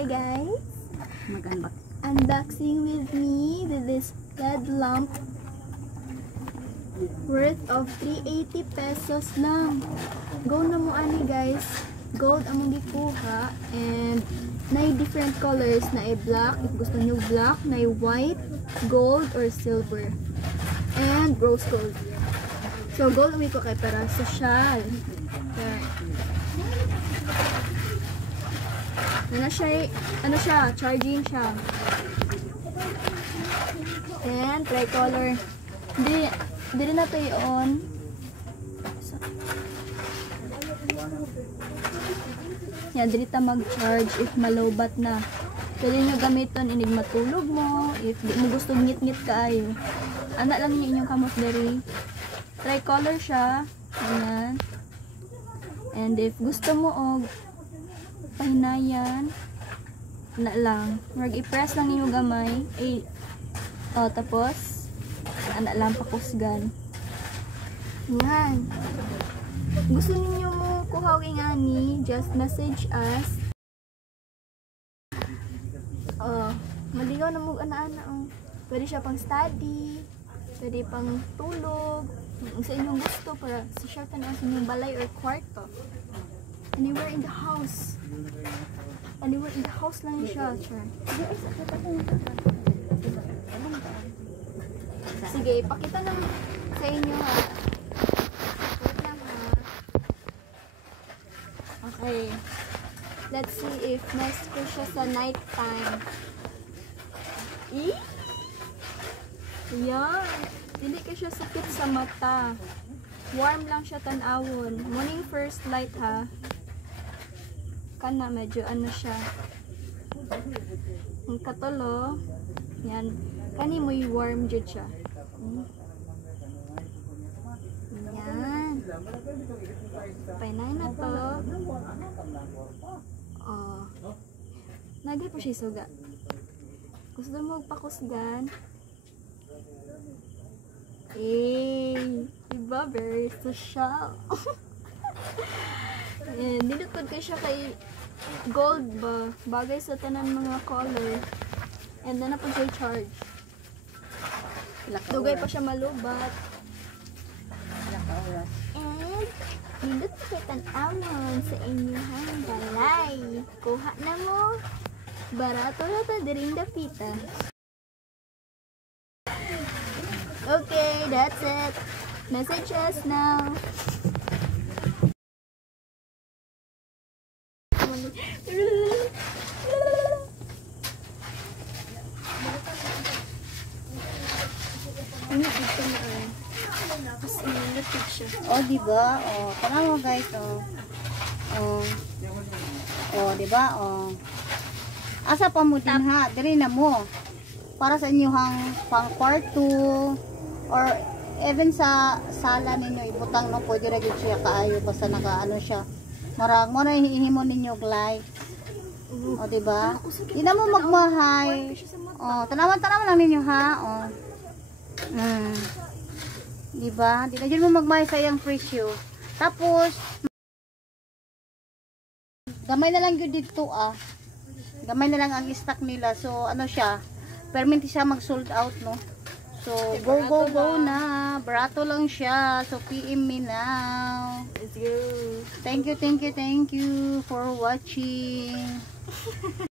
Hi guys! Unboxing with me with this LED lamp worth of 380 pesos lang. Go na mo ani guys. Gold among gikuha and na different colors na black if gusto nyo black, na white, gold or silver and rose gold. So gold umi ko kay para social. Ano siya, charging siya. And tricolor. Hindi na to i-on. Yan, dili ta mag-charge if malowbat na. Pwede nyo gamiton inig matulog mo, if di mo gusto ngit-ngit kaayo. Anak lang niyo inyong kamot diri. Tricolor siya. Ayan. And if gusto mo og pahinayan, na lang. Mag-i-press lang niyo gamay. Tapos anak lang pakusgan. Yan. Gusto niyo mo kuhawing ani, just message us. Maligaw na mo ana-ana. Pwede siya pang study, pwede pang tulog, sa inyong gusto para sa shelter na sa inyong balay or kwarto. Anywhere in the house. Anywhere in the house lang siya. Sige, ipakita lang sa inyo ha. Wait lang ha. Okay. Let's see if next ko siya sa night time. Yan. Hindi ka siya sakit sa mata. Warm lang siya tanawon. Morning first light ha. Kana medyo ano siya. Ang katulo. Yan. Kani mo warm jud siya. Yan. Painay na to. Nagay po siya suga. Gusto mo pakusgan? Diba? Very social. Ayan, dinutod ko siya kay gold ba? Bagay sa tanan mga color. And then na po siya charge. Dugay pa siya malubat. And nindot po kayo tan-amon sa inyong balay. Kuha na mo. Barato na to diring dapita. Okay, that's it. Message us now. Diba? Tara mo guys, diba? Asa pa mo din ha? Diri na mo. Para sa inyo pang kwarto or even sa sala ninyo ibutang no, pwede ra gyud siya kaayo basta nakaano siya. Marang mo na hihimo ninyo light. Diba? Di na mo magmahay. Tanawan lang ninyo ha. Diba? Di na dyan mo magmahay sa iyang presyo. Tapos gamay na lang yun dito gamay na lang ang stock nila. So ano siya, permanent siya mag sold out no. So go na. Barato lang siya. So PM me now. Let's go. Thank you for watching.